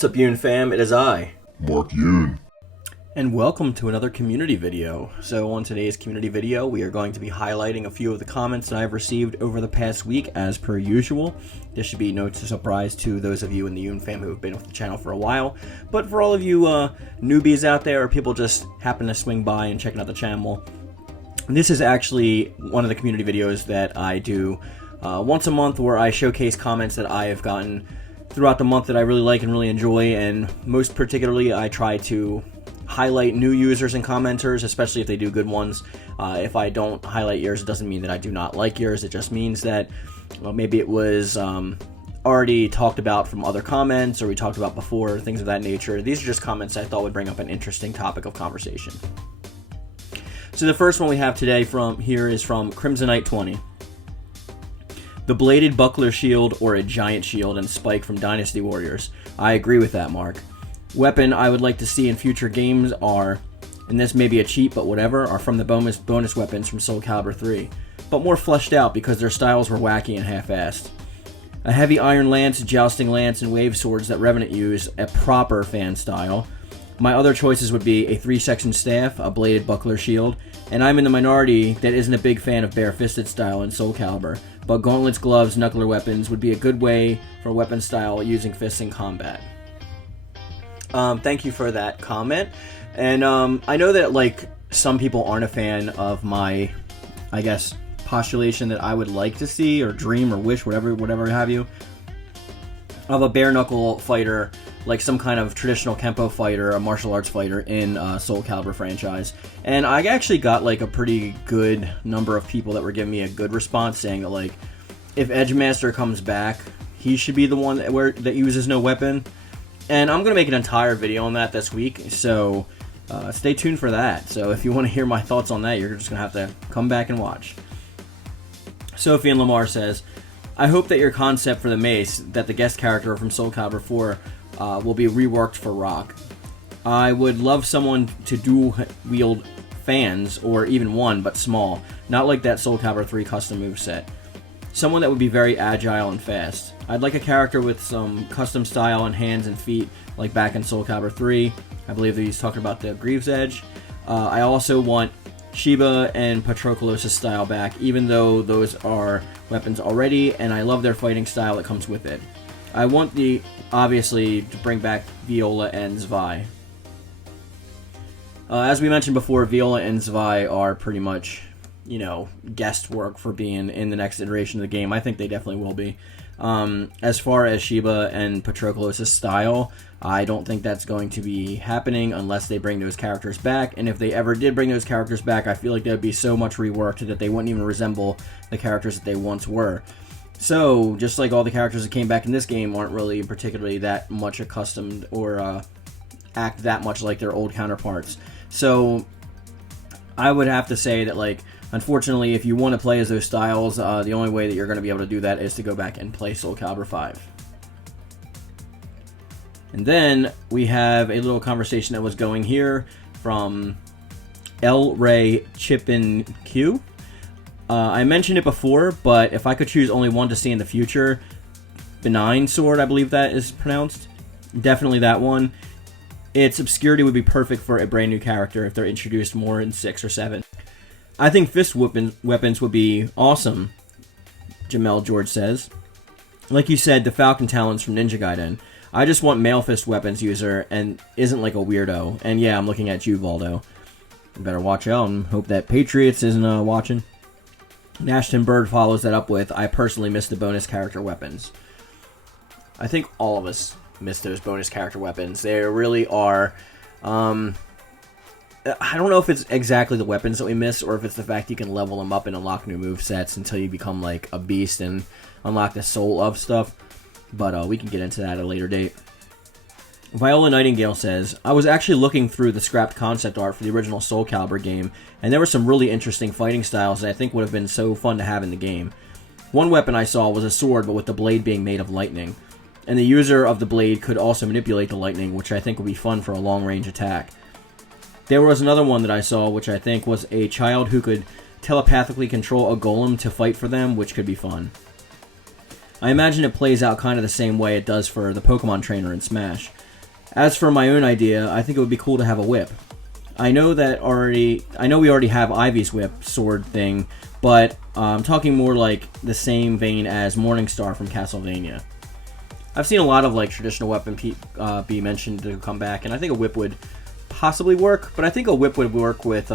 What's up, Yoon-Fam? It is I, Mark Yoon. and welcome to another community video. So on today's community video, we are going to be highlighting a few of the comments that I've received over the past week, as per usual. This should be no surprise to those of you in the Yoon-Fam who have been with the channel for a while, but for all of you newbies out there, or people just happen to swing by and checking out the channel, this is actually one of the community videos that I do once a month, where I showcase comments that I have gotten throughout the month that I really like and really enjoy, and most particularly I try to highlight new users and commenters, especially if they do good ones. If I don't highlight yours, it doesn't mean that I do not like yours. It just means that maybe it was already talked about from other comments, or we talked about before, things of that nature. These are just comments I thought would bring up an interesting topic of conversation. So the first one we have today from here is from Crimsonite20. The bladed buckler shield or a giant shield and spike from Dynasty Warriors. I agree with that, Mark. Weapon I would like to see in future games are, and this may be a cheat but whatever, are from the bonus weapons from Soul Calibur 3, but more fleshed out because their styles were wacky and half-assed. A heavy iron lance, jousting lance, and wave swords that Revenant use, a proper fan style. My other choices would be a 3-section staff, a bladed buckler shield, and I'm in the minority that isn't a big fan of bare-fisted style in Soul Calibur, but gauntlets, gloves, knuckler weapons would be a good way for weapon style using fists in combat. Thank you for that comment, and I know that like some people aren't a fan of my, I guess, postulation that I would like to see, or dream, or wish, whatever have you, of a bare knuckle fighter, like some kind of traditional Kempo fighter, a martial arts fighter in Soul Calibur franchise. And I actually got like a pretty good number of people that were giving me a good response, saying that like, if Edgemaster comes back, he should be the one that uses no weapon. And I'm going to make an entire video on that this week, so stay tuned for that. So if you want to hear my thoughts on that, you're just going to have to come back and watch. Sophie and Lamar says, I hope that your concept for the mace, that the guest character from Soul Calibur 4 will be reworked for Rock. I would love someone to dual wield fans, or even one, but small, not like that Soul Calibur 3 custom moveset. Someone that would be very agile and fast. I'd like a character with some custom style and hands and feet, like back in Soul Calibur 3. I believe that he's talking about the Greaves Edge. I also want Shiba and Patroclus' style back, even though those are weapons already, and I love their fighting style that comes with it. I want obviously, to bring back Viola and Zwei. As we mentioned before, Viola and Zwei are pretty much, you know, guest work for being in the next iteration of the game. I think they definitely will be. As far as Shiba and Patroclus' style, I don't think that's going to be happening unless they bring those characters back, and if they ever did bring those characters back, I feel like they'd be so much reworked that they wouldn't even resemble the characters that they once were. So, just like all the characters that came back in this game aren't really particularly that much accustomed or act that much like their old counterparts. So, I would have to say that, like, unfortunately, if you want to play as those styles, the only way that you're going to be able to do that is to go back and play Soul Calibur 5. And then we have a little conversation that was going here from L. Ray Chippin Q. I mentioned it before, but if I could choose only one to see in the future, Benign Sword, I believe that is pronounced, definitely that one. Its obscurity would be perfect for a brand new character if they're introduced more in 6 or 7. I think fist weapons would be awesome, Jamel George says. Like you said, the Falcon Talons from Ninja Gaiden. I just want male fist weapons user and isn't like a weirdo. And yeah, I'm looking at you, Valdo. You better watch out and hope that Patriots isn't watching. Nashton Bird follows that up with, I personally miss the bonus character weapons. I think all of us miss those bonus character weapons. They really are... I don't know if it's exactly the weapons that we miss, or if it's the fact you can level them up and unlock new movesets until you become like a beast and unlock the soul of stuff. But we can get into that at a later date. Viola Nightingale says, I was actually looking through the scrapped concept art for the original Soul Calibur game, and there were some really interesting fighting styles that I think would have been so fun to have in the game. One weapon I saw was a sword, but with the blade being made of lightning. And the user of the blade could also manipulate the lightning, which I think would be fun for a long-range attack. There was another one that I saw, which I think was a child who could telepathically control a golem to fight for them, which could be fun. I imagine it plays out kind of the same way it does for the Pokemon trainer in Smash. As for my own idea, I think it would be cool to have a whip. I know we already have Ivy's whip sword thing, but I'm talking more like the same vein as Morningstar from Castlevania. I've seen a lot of like traditional weapon be mentioned to come back, and I think a whip would possibly work, but I think a whip would work with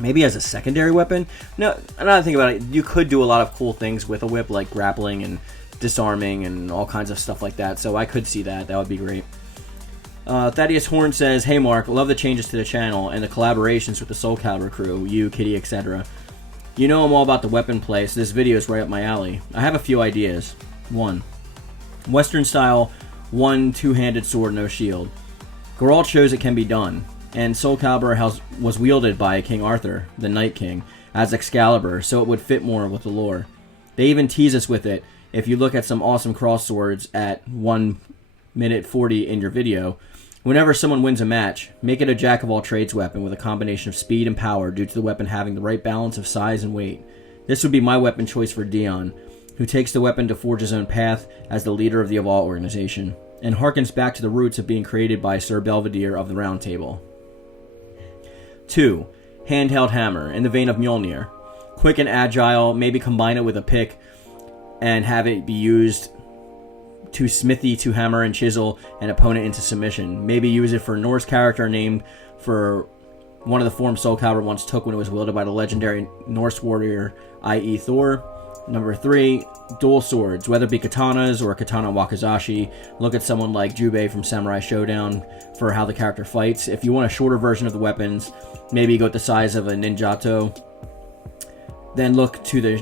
maybe as a secondary weapon. No, now that I think about it, you could do a lot of cool things with a whip, like grappling and disarming and all kinds of stuff like that, so I could see that. That would be great. Thaddeus Horn says, "Hey Mark, love the changes to the channel and the collaborations with the Soul Calibur crew, you, Kitty, etc. You know I'm all about the weapon play, so this video is right up my alley. I have a few ideas. 1. Western style, 1 two-handed sword, no shield. Geralt shows it can be done, and Soul Calibur was wielded by King Arthur, the Night King, as Excalibur, so it would fit more with the lore. They even tease us with it if you look at some awesome cross swords at 1 minute 40 in your video. Whenever someone wins a match, make it a jack-of-all-trades weapon with a combination of speed and power due to the weapon having the right balance of size and weight. This would be my weapon choice for Dion, who takes the weapon to forge his own path as the leader of the Aval organization, and harkens back to the roots of being created by Sir Belvedere of the Round Table. 2. Handheld hammer, in the vein of Mjolnir. Quick and agile, maybe combine it with a pick, and have it be used to smithy to hammer and chisel an opponent into submission. Maybe use it for a Norse character named for one of the forms Soul Calibur once took when it was wielded by the legendary Norse warrior, i.e. Thor. Number 3, dual swords, whether it be katanas or katana wakizashi. Look at someone like Jubei from Samurai Showdown for how the character fights. If you want a shorter version of the weapons, maybe go with the size of a Ninjato. Then look to the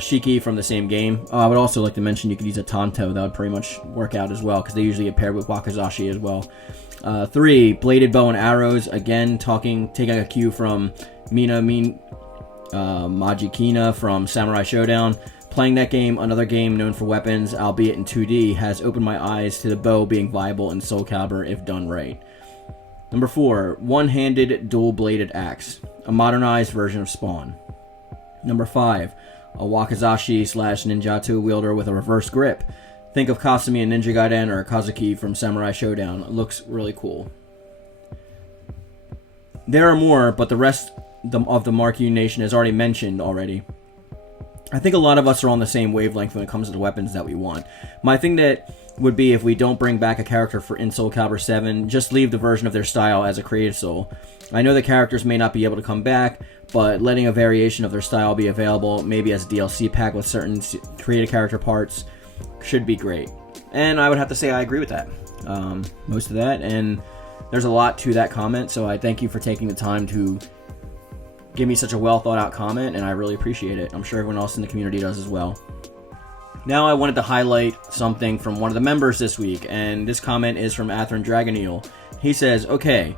Shiki from the same game. I would also like to mention you could use a Tanto. That would pretty much work out as well, because they usually get paired with Wakizashi as well. 3, bladed bow and arrows. Again, taking a cue from Majikina from Samurai Showdown. Playing that game, another game known for weapons, albeit in 2D, has opened my eyes to the bow being viable in Soul Calibur if done right. Number 4, one-handed dual-bladed axe. A modernized version of Spawn. Number 5, a Wakizashi / Ninjato wielder with a reverse grip. Think of Kasumi in Ninja Gaiden or Kazuki from Samurai Showdown. It looks really cool. There are more, but the rest of the Mark U Nation has already mentioned already. I think a lot of us are on the same wavelength when it comes to the weapons that we want. My thing that would be, if we don't bring back a character for in Soul Calibur 7, just leave the version of their style as a creative soul. I know the characters may not be able to come back, but letting a variation of their style be available, maybe as a DLC pack with certain creative character parts, should be great. And I would have to say I agree with that. Most of that, and there's a lot to that comment, so I thank you for taking the time to give me such a well thought out comment, and I really appreciate it. I'm sure everyone else in the community does as well. Now I wanted to highlight something from one of the members this week, and this comment is from Atherin Dragoneel. He says, "Okay,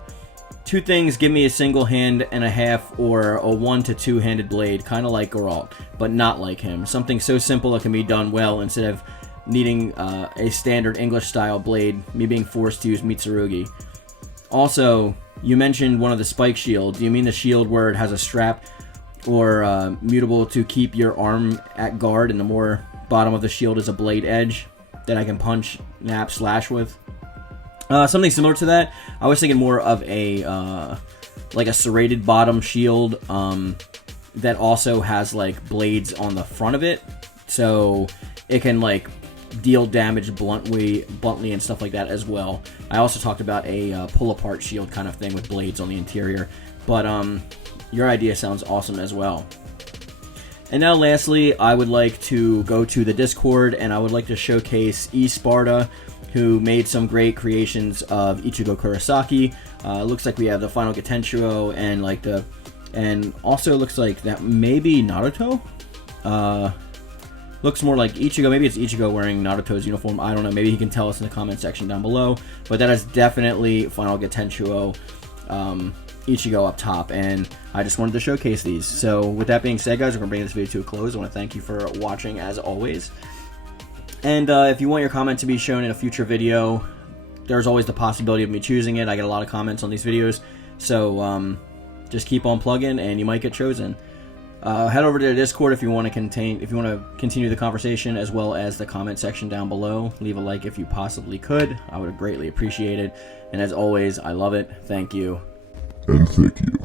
2 things, give me a single hand and a half or a 1 to 2 handed blade, kind of like Geralt, but not like him. Something so simple that can be done well instead of needing a standard English style blade, me being forced to use Mitsurugi. Also, you mentioned one of the spike shield. Do you mean the shield where it has a strap or mutable to keep your arm at guard, and the more bottom of the shield is a blade edge that I can punch, nap, slash with?" Something similar to that. I was thinking more of a like a serrated bottom shield that also has like blades on the front of it, so it can like deal damage bluntly and stuff like that as well. I also talked about a pull-apart shield kind of thing with blades on the interior, but your idea sounds awesome as well. And now lastly, I would like to go to the Discord, and I would like to showcase eSparta, who made some great creations of Ichigo Kurosaki. Looks like we have the Final Getenshiro, and also looks like that maybe Naruto? Looks more like Ichigo. Maybe it's Ichigo wearing Naruto's uniform. I don't know. Maybe he can tell us in the comment section down below. But that is definitely Final Getenshiro Ichigo up top. And I just wanted to showcase these. So with that being said, guys, we're going to bring this video to a close. I want to thank you for watching as always. And if you want your comment to be shown in a future video, there's always the possibility of me choosing it. I get a lot of comments on these videos. So just keep on plugging and you might get chosen. Head over to the Discord if you want to continue the conversation, as well as the comment section down below. Leave a like if you possibly could. I would greatly appreciate it. And as always, I love it. Thank you. And thank you.